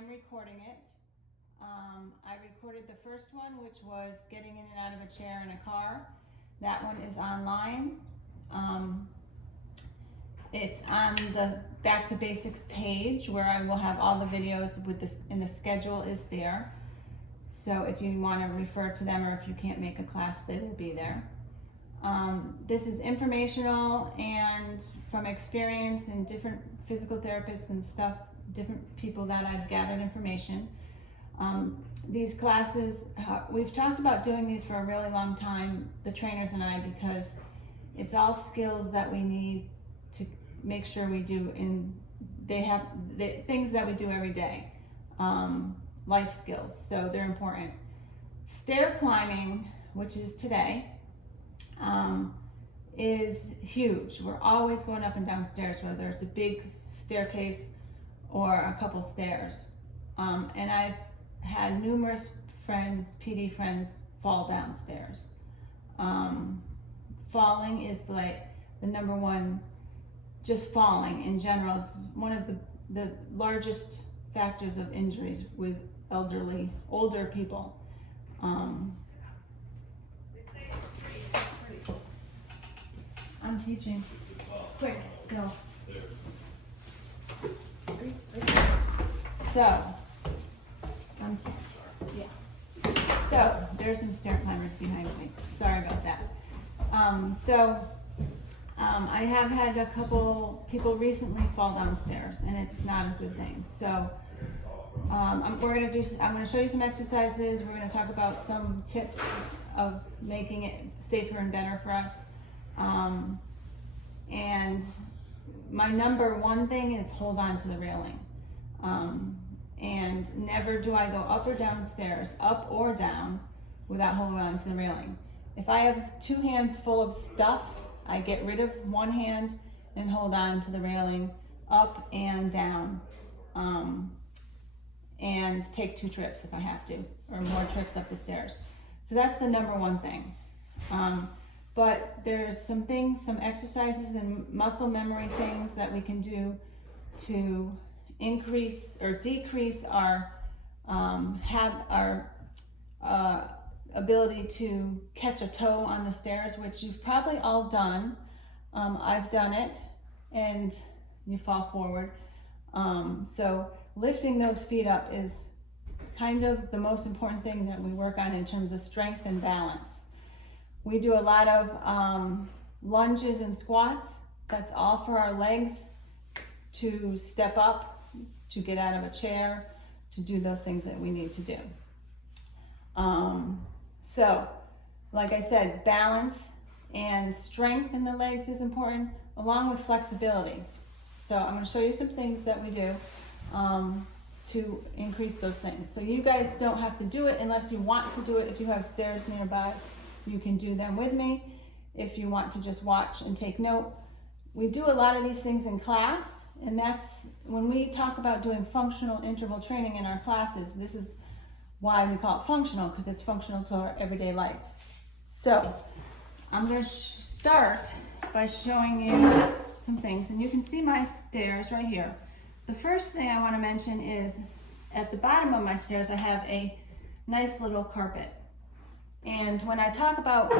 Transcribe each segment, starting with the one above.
am recording it. I recorded the first one, which was getting in and out of a chair in a car. That one is online. It's on the Back to Basics page where I will have all the videos with this, and the schedule is there. So if you want to refer to them, or if you can't make a class, they will be there. This is informational and from experience and different physical therapists and stuff, different people that I've gathered information. These classes, we've talked about doing these for a really long time, the trainers and I, because it's all skills that we need to make sure we do they have the things that we do every day, life skills, so they're important. Stair climbing, which is today, is huge. We're always going up and down stairs, whether it's a big staircase or a couple stairs. And I've had numerous friends, PD friends, fall downstairs. Falling is like the number one, just falling in general is one of the largest factors of injuries with older people. I'm teaching. Quick, go. So, so there's some stair climbers behind me. Sorry about that. I have had a couple people recently fall downstairs, and it's not a good thing. So I'm going to show you some exercises. We're going to talk about some tips of making it safer and better for us. And my number one thing is hold on to the railing. And never do I go up or down stairs, up or down, without holding on to the railing. If I have two hands full of stuff, I get rid of one hand and hold on to the railing up and down. And take 2 trips if I have to, or more trips up the stairs. So that's the number one thing. But there's some things, some exercises and muscle memory things that we can do to increase or decrease our ability to catch a toe on the stairs, which you've probably all done. I've done it, and you fall forward. So lifting those feet up is kind of the most important thing that we work on in terms of strength and balance. We do a lot of lunges and squats. That's all for our legs to step up, to get out of a chair, to do those things that we need to do. So, like I said, balance and strength in the legs is important, along with flexibility. So I'm going to show you some things that we do to increase those things. So you guys don't have to do it unless you want to do it. If you have stairs nearby, you can do them with me. If you want to just watch and take note. We do a lot of these things in class, and that's when we talk about doing functional interval training in our classes. This is why we call it functional, because it's functional to our everyday life. So I'm going to start by showing you some things, and you can see my stairs right here. The first thing I want to mention is at the bottom of my stairs I have a nice little carpet. And when I talk about,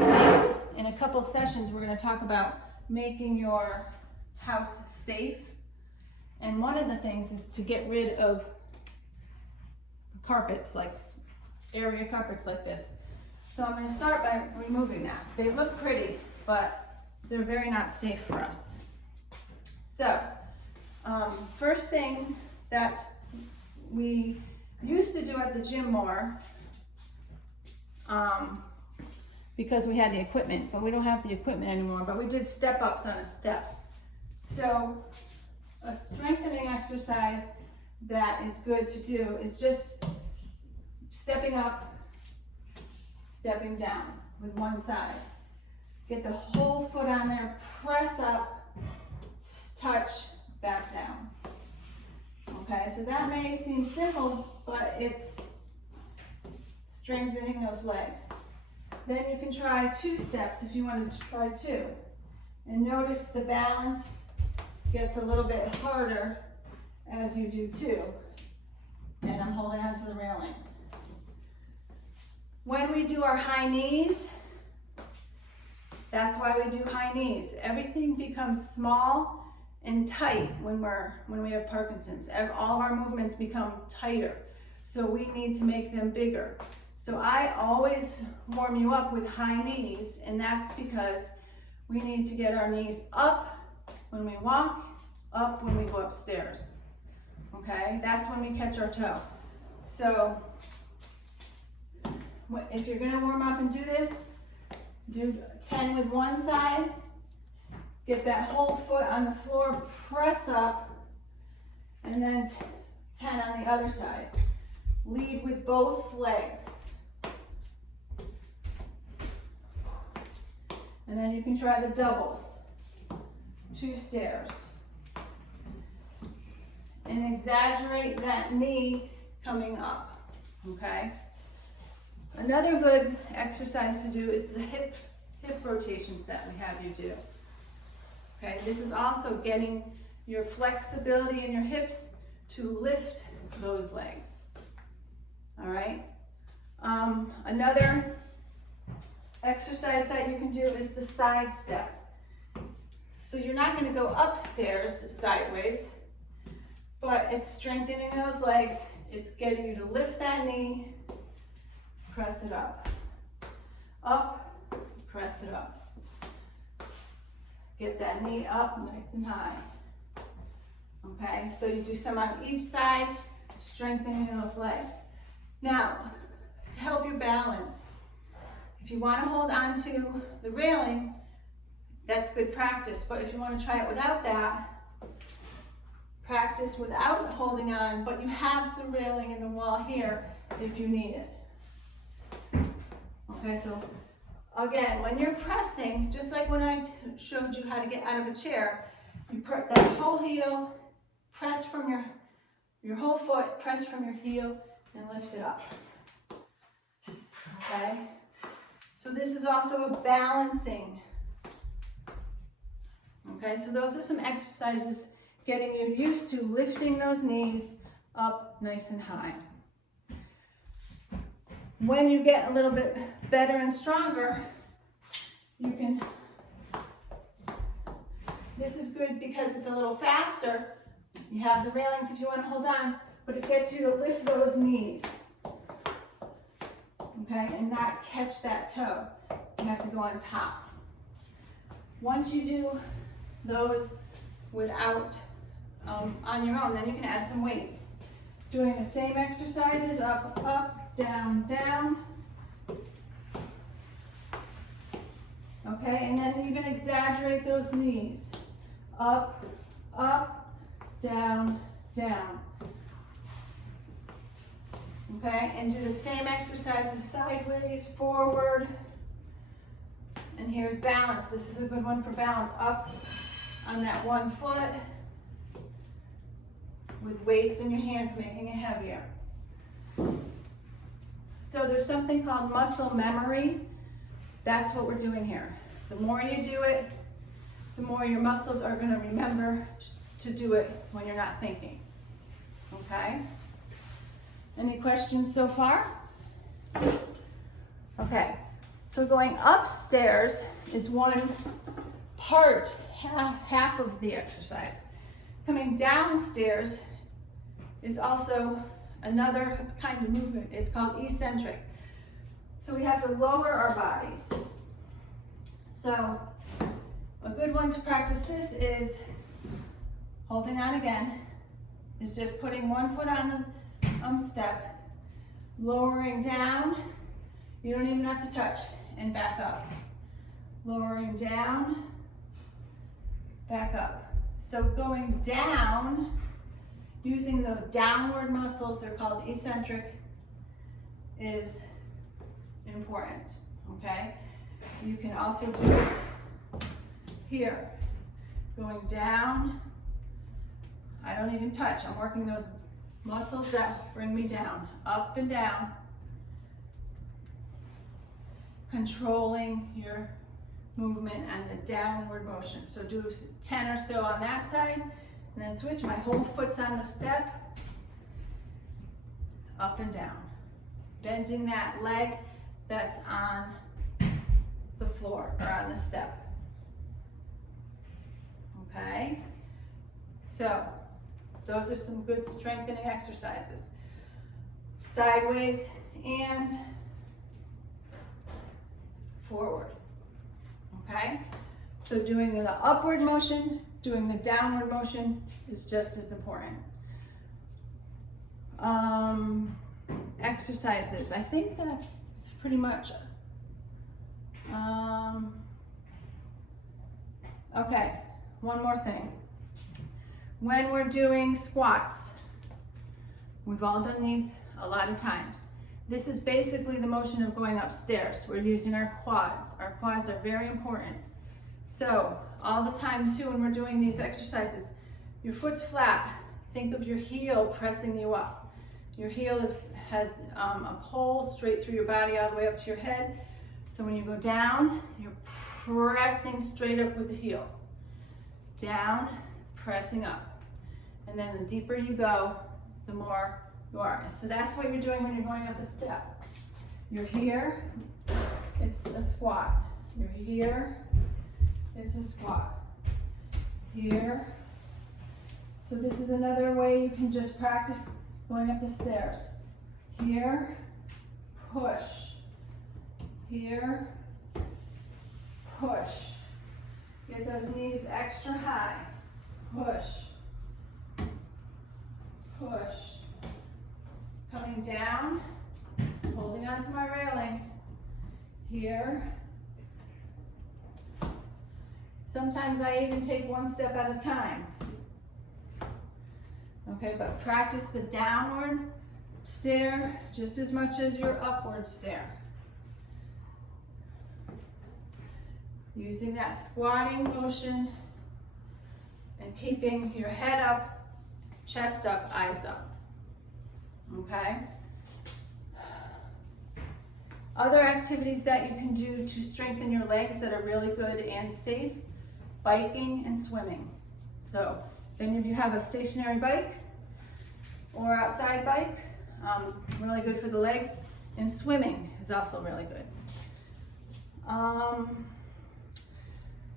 in a couple sessions, we're going to talk about making your house safe. And one of the things is to get rid of carpets, like area carpets like this. So I'm going to start by removing that. They look pretty, but they're very not safe for us. So first thing that we used to do at the gym more, because we had the equipment, but we don't have the equipment anymore, but we did step ups on a step. So a strengthening exercise that is good to do is just stepping up, stepping down with one side. Get the whole foot on there, press up, touch, back down. Okay, so that may seem simple, but it's strengthening those legs. Then you can try 2 steps if you want to try 2. And notice the balance gets a little bit harder as you do 2. And I'm holding onto the railing. When we do our high knees, that's why we do high knees. Everything becomes small and tight when we have Parkinson's. All of our movements become tighter. So we need to make them bigger. So I always warm you up with high knees, and that's because we need to get our knees up when we walk, up when we go upstairs. Okay, that's when we catch our toe. So if you're gonna warm up and do this, do 10 with one side, get that whole foot on the floor, press up, and then 10 on the other side. Lead with both legs. And then you can try the doubles. 2 stairs. And exaggerate that knee coming up, okay? Another good exercise to do is the hip rotations that we have you do. Okay, this is also getting your flexibility in your hips to lift those legs. All right. Another exercise that you can do is the side step. So you're not going to go upstairs sideways, but it's strengthening those legs. It's getting you to lift that knee, press it up, press it up. Get that knee up nice and high. Okay, so you do some on each side, strengthening those legs. Now, to help you balance, if you want to hold on to the railing, that's good practice. But if you want to try it without that, practice without holding on, but you have the railing and the wall here if you need it. Okay, so again, when you're pressing, just like when I showed you how to get out of a chair, you put that whole heel, press from your whole foot, press from your heel, and lift it up. Okay? So this is also a balancing. Okay, so those are some exercises getting you used to lifting those knees up nice and high. When you get a little bit better and stronger, you can, this is good because it's a little faster. You have the railings if you want to hold on, but it gets you to lift those knees. Okay, and not catch that toe. You have to go on top. Once you do those without, on your own, then you can add some weights. Doing the same exercises, up, up, down, down. Okay, and then you can exaggerate those knees. Up, up, down, down. Okay, and do the same exercises sideways, forward. And here's balance. This is a good one for balance. Up on that one foot with weights in your hands, making it heavier. So there's something called muscle memory. That's what we're doing here. The more you do it, the more your muscles are going to remember to do it when you're not thinking. Okay? Any questions so far? Okay, so going upstairs is one part, half of the exercise. Coming downstairs is also another kind of movement. It's called eccentric. So we have to lower our bodies. So a good one to practice this is holding on again, is just putting one foot on the step, lowering down. You don't even have to touch, and back up. Lowering down, back up. So going down, using the downward muscles, they're called eccentric, is important, okay? You can also do it here. Going down, I don't even touch. I'm working those muscles that bring me down, up and down. Controlling your movement and the downward motion. So do 10 or so on that side, and then switch. My whole foot's on the step. up and down. Bending that leg that's on the floor or on the step. Okay? So, those are some good strengthening exercises. Sideways and forward. Okay? So doing the upward motion, doing the downward motion is just as important. Exercises, I think that's pretty much. Okay, one more thing. When we're doing squats, we've all done these a lot of times. This is basically the motion of going upstairs. We're using our quads. Our quads are very important. So all the time too, when we're doing these exercises, your foot's flat. Think of your heel pressing you up. Your heel has a pole straight through your body all the way up to your head. So when you go down, you're pressing straight up with the heels. Down, pressing up. And then the deeper you go, the more you are. So that's what you're doing when you're going up a step. You're here, it's a squat. You're here, it's a squat. Here. So this is another way you can just practice going up the stairs. Here, push. Here, push. Get those knees extra high. Push. Push. Coming down, holding on to my railing. Here. Sometimes I even take one step at a time. Okay, but practice the downward stair just as much as your upward stair. Using that squatting motion and keeping your head up, chest up, eyes up. Okay? Other activities that you can do to strengthen your legs that are really good and safe: biking and swimming. So if any of you have a stationary bike or outside bike, really good for the legs. And swimming is also really good.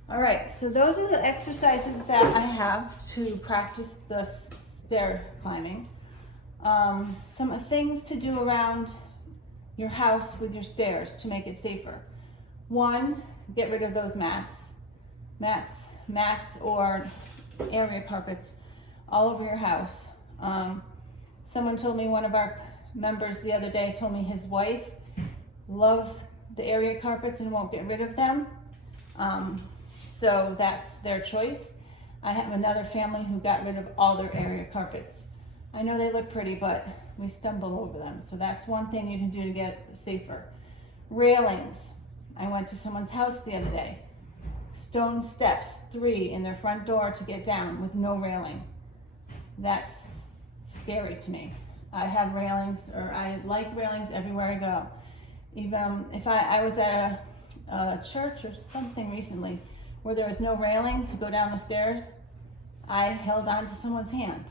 All right, so those are the exercises that I have to practice the stair climbing. Some things to do around your house with your stairs to make it safer. One, get rid of those mats or area carpets all over your house. Someone told me, one of our members the other day told me his wife loves the area carpets and won't get rid of them. So that's their choice. I have another family who got rid of all their area carpets. I know they look pretty, but we stumble over them. So that's one thing you can do to get safer. Railings. I went to someone's house the other day. Stone steps, 3 in their front door to get down with no railing. That's scary to me. I have railings, or I like railings everywhere I go. Even if I was at a church or something recently where there was no railing to go down the stairs, I held on to someone's hand.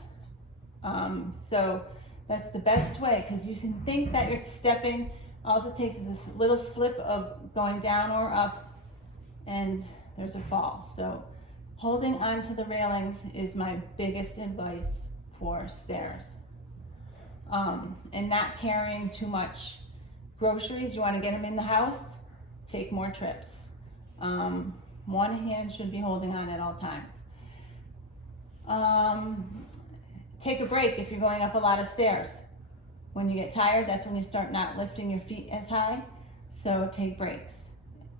So that's the best way, because you can think that you're stepping. All it takes is this little slip of going down or up, and there's a fall. So holding on to the railings is my biggest advice for stairs. And not carrying too much groceries. You want to get them in the house, take more trips. One hand should be holding on at all times. Take a break if you're going up a lot of stairs. When you get tired, that's when you start not lifting your feet as high. So take breaks.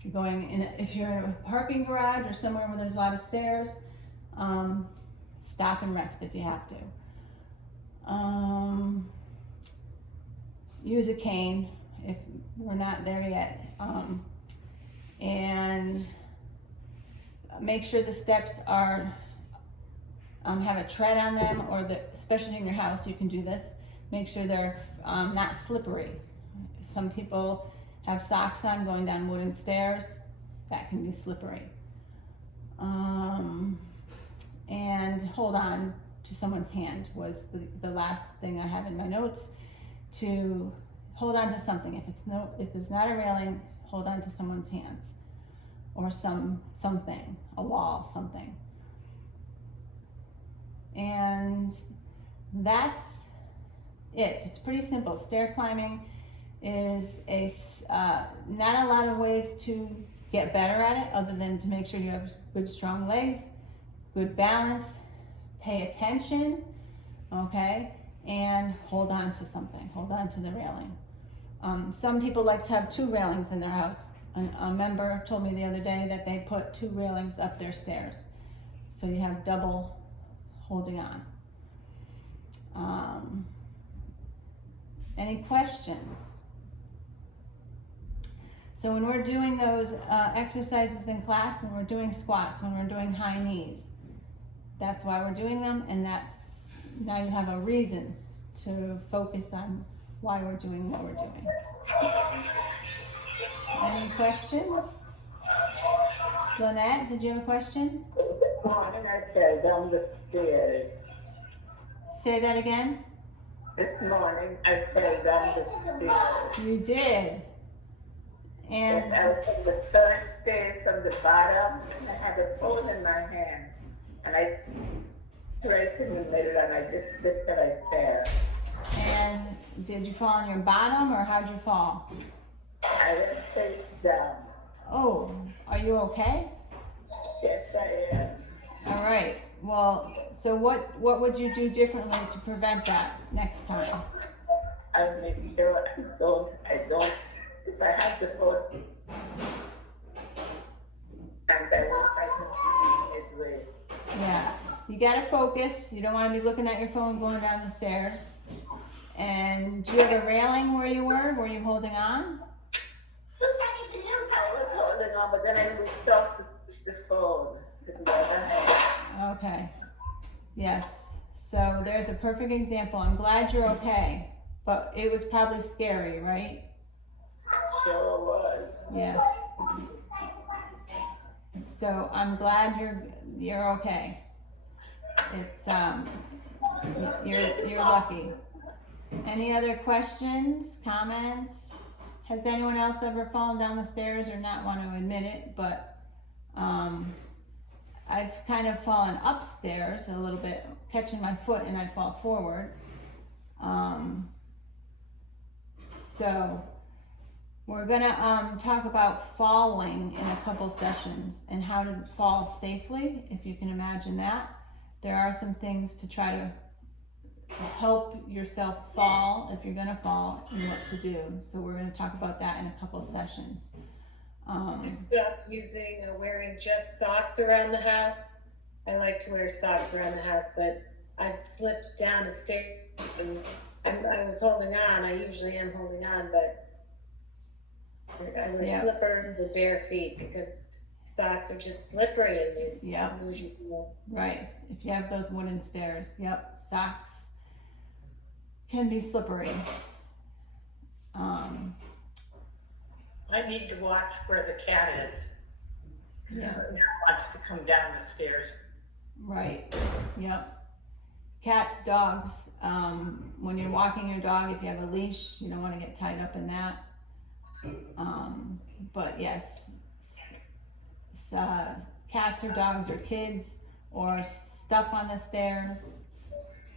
If you're if you're in a parking garage or somewhere where there's a lot of stairs, stop and rest if you have to. Use a cane if we're not there yet. And make sure the steps are have a tread on them, or especially in your house, you can do this. Make sure they're not slippery. Some people have socks on going down wooden stairs. That can be slippery. And hold on to someone's hand was the last thing I have in my notes. to hold on to something. If there's not a railing, hold on to someone's hands or something, a wall, something. And that's it. It's pretty simple. Stair climbing is not a lot of ways to get better at it other than to make sure you have good strong legs, good balance, pay attention, okay, and hold on to something, hold on to the railing. Some people like to have 2 railings in their house. A member told me the other day that they put 2 railings up their stairs, so you have double holding on. Any questions? So when we're doing those exercises in class, when we're doing squats, when we're doing high knees, that's why we're doing them, and now you have a reason to focus on why we're doing what we're doing. Any questions? Lynette, did you have a question? Morning, I fell down the stairs. Say that again? This morning, I fell down the stairs. You did. And Yes, I was from the 3rd stairs from the bottom, and I had a phone in my hand. And I right in the middle, and I just slipped and I fell. And did you fall on your bottom, or how'd you fall? I went face down. Oh, are you okay? Yes, I am. All right. Well, so what would you do differently to prevent that next time? I make sure I don't, if I have the phone, and I won't try to see midway. Yeah. You gotta focus. You don't want to be looking at your phone going down the stairs. And do you have a railing where you were? Were you holding on? I was holding on, but then I reached off to push the phone to the other hand. Okay. Yes. So there's a perfect example. I'm glad you're okay. But it was probably scary, right? Sure was. Yes. So I'm glad you're okay. It's you're lucky. Any other questions, comments? Has anyone else ever fallen down the stairs or not want to admit it? But I've kind of fallen upstairs a little bit, catching my foot, and I fall forward. So we're gonna talk about falling in a couple sessions and how to fall safely, if you can imagine that. There are some things to try to help yourself fall if you're gonna fall, and what to do. So we're gonna talk about that in a couple sessions. I stopped wearing just socks around the house. I like to wear socks around the house, but I've slipped down a stair and I was holding on. I usually am holding on, but I wear slippers with bare feet because socks are just slippery and you lose your feel. Right. If you have those wooden stairs, socks can be slippery. I need to watch where the cat is. Yeah. He wants to come down the stairs. Right. Yep. Cats, dogs. When you're walking your dog, if you have a leash, you don't want to get tied up in that. But yes, cats or dogs or kids or stuff on the stairs,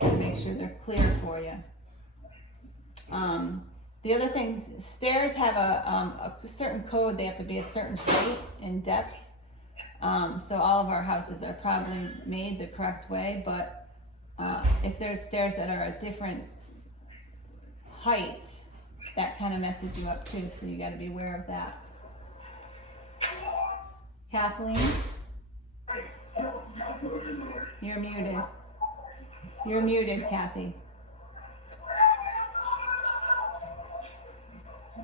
make sure they're clear for you. The other things, stairs have a certain code. They have to be a certain height and depth. So all of our houses are probably made the correct way, but if there's stairs that are a different height, that kind of messes you up too, so you got to be aware of that. Kathleen? You're muted. You're muted, Kathy.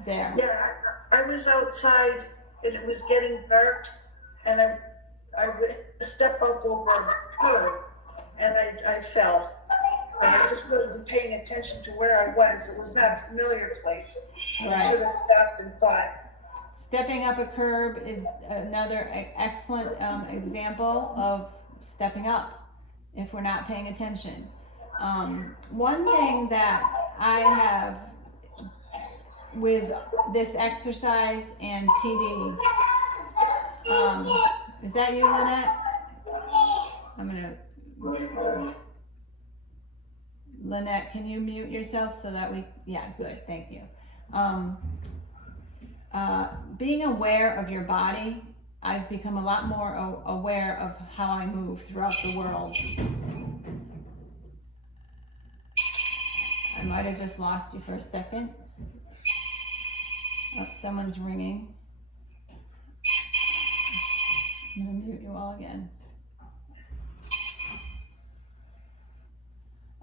There. Yeah, I was outside and it was getting dark, and I went to step up over a curb and I fell. And I just wasn't paying attention to where I was. It was not a familiar place. Right. I should have stopped and thought. Stepping up a curb is another excellent example of stepping up if we're not paying attention. One thing that I have with this exercise and PD. Is that you, Lynette? Lynette, can you mute yourself so that yeah, good, thank you. Being aware of your body, I've become a lot more aware of how I move throughout the world. I might have just lost you for a second. Oh, someone's ringing. I'm gonna mute you all again.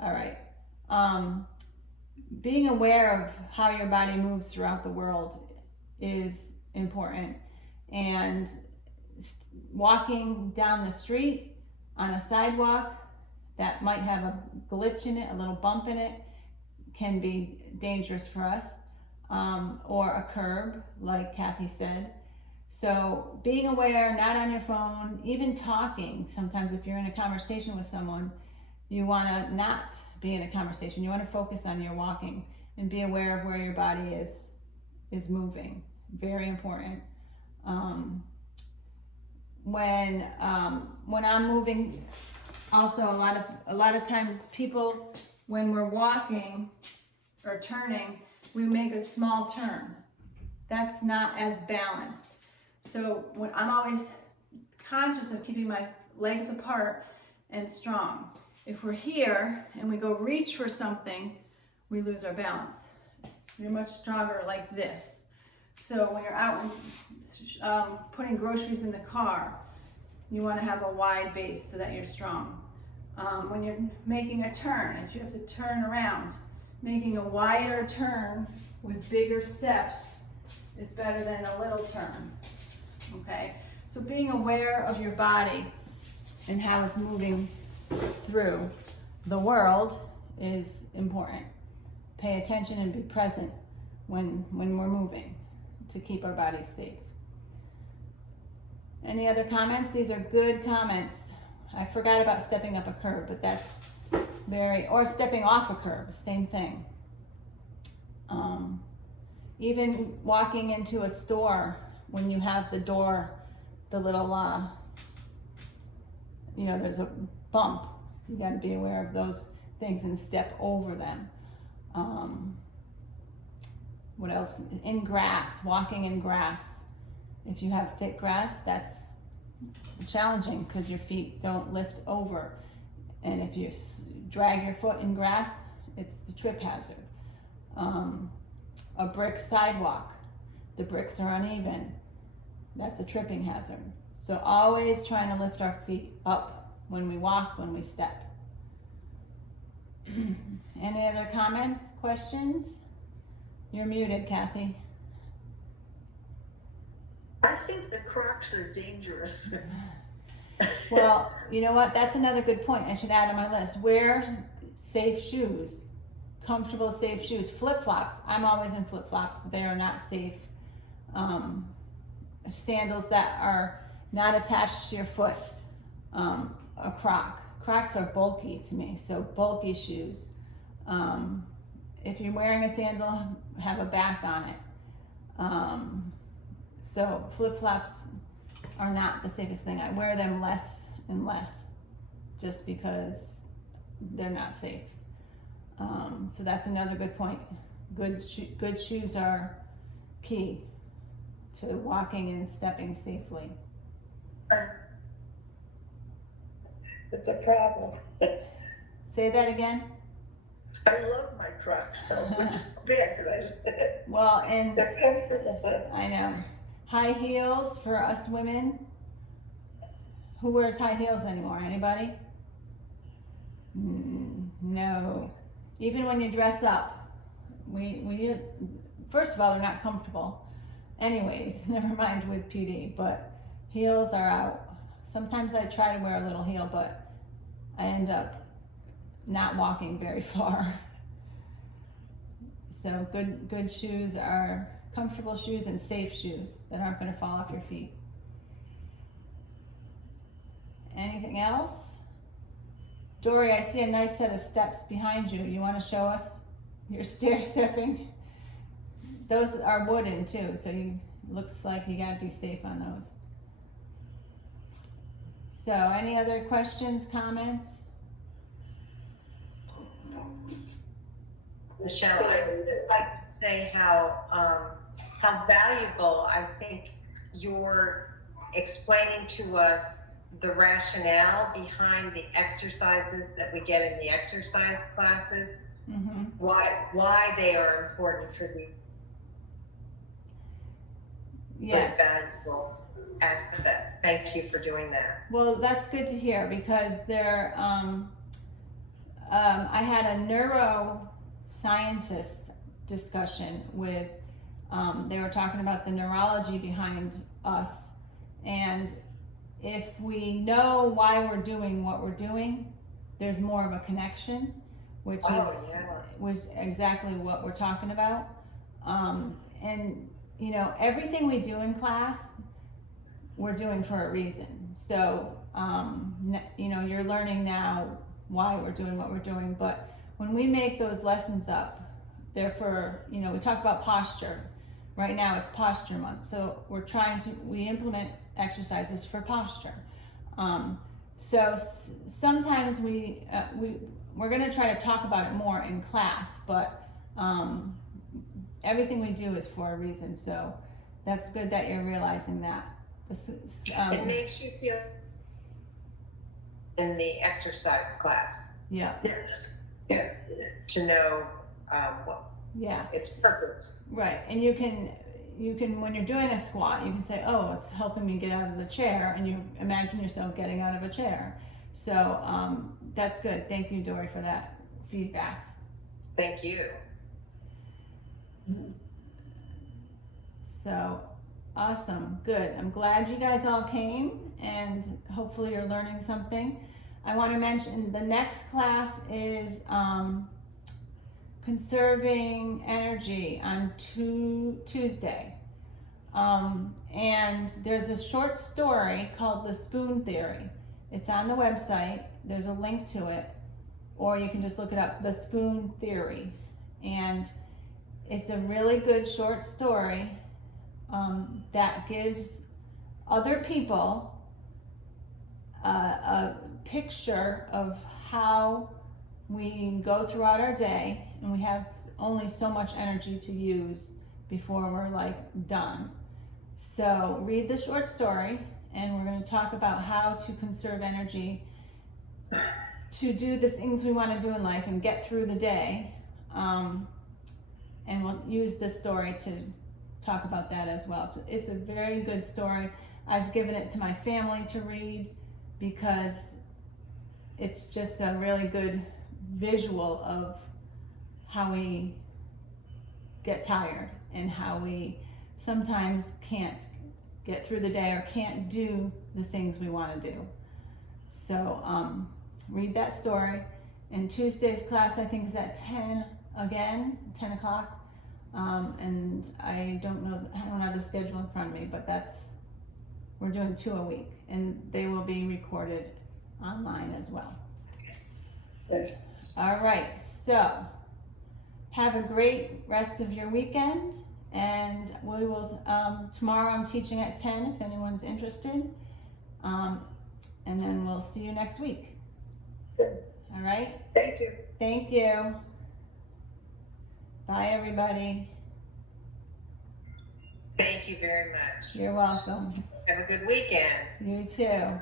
All right. Being aware of how your body moves throughout the world is important. And walking down the street on a sidewalk that might have a glitch in it, a little bump in it, can be dangerous for us. Or a curb, like Kathy said. So being aware, not on your phone, even talking. Sometimes if you're in a conversation with someone, you want to not be in a conversation. You want to focus on your walking and be aware of where your body is moving. Very important. When I'm moving, also a lot of times people, when we're walking or turning, we make a small turn. That's not as balanced. So when I'm always conscious of keeping my legs apart and strong. If we're here and we go reach for something, we lose our balance. You're much stronger like this. So when you're out and putting groceries in the car, you want to have a wide base so that you're strong. When you're making a turn, if you have to turn around, making a wider turn with bigger steps is better than a little turn. Okay? So being aware of your body and how it's moving through the world is important. Pay attention and be present when we're moving to keep our bodies safe. Any other comments? These are good comments. I forgot about stepping up a curb, but that's or stepping off a curb, same thing. Even walking into a store when you have the door, the little, there's a bump. You got to be aware of those things and step over them. What else? In grass, walking in grass. If you have thick grass, that's challenging because your feet don't lift over. And if you drag your foot in grass, it's a trip hazard. A brick sidewalk, the bricks are uneven. That's a tripping hazard. So always trying to lift our feet up when we walk, when we step. Any other comments, questions? You're muted, Kathy. I think the Crocs are dangerous. Well, you know what? That's another good point I should add on my list. Wear safe shoes, comfortable, safe shoes. Flip-flops. I'm always in flip-flops. They are not safe. Sandals that are not attached to your foot. A Croc. Crocs are bulky to me, so bulky shoes. If you're wearing a sandal, have a back on it. So flip-flops are not the safest thing. I wear them less and less just because they're not safe. So that's another good point. Good shoes are key to walking and stepping safely. It's a problem. Say that again. I love my Crocs though, which is bad. Well, and They're comfortable, but I know. High heels for us women. Who wears high heels anymore? Anybody? No. Even when you dress up, we first of all, they're not comfortable. Anyways, never mind with PD, but heels are out. Sometimes I try to wear a little heel, but I end up not walking very far. So good shoes are comfortable shoes and safe shoes that aren't going to fall off your feet. Anything else? Dory, I see a nice set of steps behind you. You want to show us your stair stepping? those are wooden too, so looks like you gotta be safe on those. So, any other questions, comments? Michelle, I would like to say how valuable I think you're explaining to us the rationale behind the exercises that we get in the exercise classes, Mm-hmm. why they are important for the Yes. valuable aspect. Thank you for doing that. Well, that's good to hear because I had a neuroscientist discussion with, they were talking about the neurology behind us, and if we know why we're doing what we're doing, there's more of a connection, which was exactly what we're talking about. And you know, everything we do in class, we're doing for a reason. So, you know, you're learning now why we're doing what we're doing, but when we make those lessons up, they're for, you know, we talk about posture. Right now it's posture month, so we implement exercises for posture. Sometimes we're gonna try to talk about it more in class, but everything we do is for a reason, so that's good that you're realizing that. It makes you feel in the exercise class Yeah, Yes. to know yeah, its purpose. right. And you can, when you're doing a squat, you can say, oh, it's helping me get out of the chair, and you imagine yourself getting out of a chair. So that's good. Thank you, Dory, for that feedback. Thank you. So awesome, good. I'm glad you guys all came, and hopefully you're learning something. I want to mention the next class is Conserving Energy on Tuesday. And there's a short story called The Spoon Theory. It's on the website. There's a link to it, or you can just look it up, The Spoon Theory. And it's a really good short story that gives other people a picture of how we go throughout our day, and we have only so much energy to use before we're like done. So read the short story, and we're going to talk about how to conserve energy to do the things we want to do in life and get through the day. And we'll use this story to talk about that as well. It's a very good story. I've given it to my family to read because it's just a really good visual of how we get tired and how we sometimes can't get through the day or can't do the things we want to do. So read that story. And Tuesday's class, I think, is at 10 o'clock. And I don't have the schedule in front of me, but we're doing 2 a week, and they will be recorded online as well. All right, so have a great rest of your weekend, and we will, tomorrow I'm teaching at 10 if anyone's interested, and then we'll see you next week. All right? Thank you. Thank you. Bye, everybody. Thank you very much. You're welcome. Have a good weekend. You too.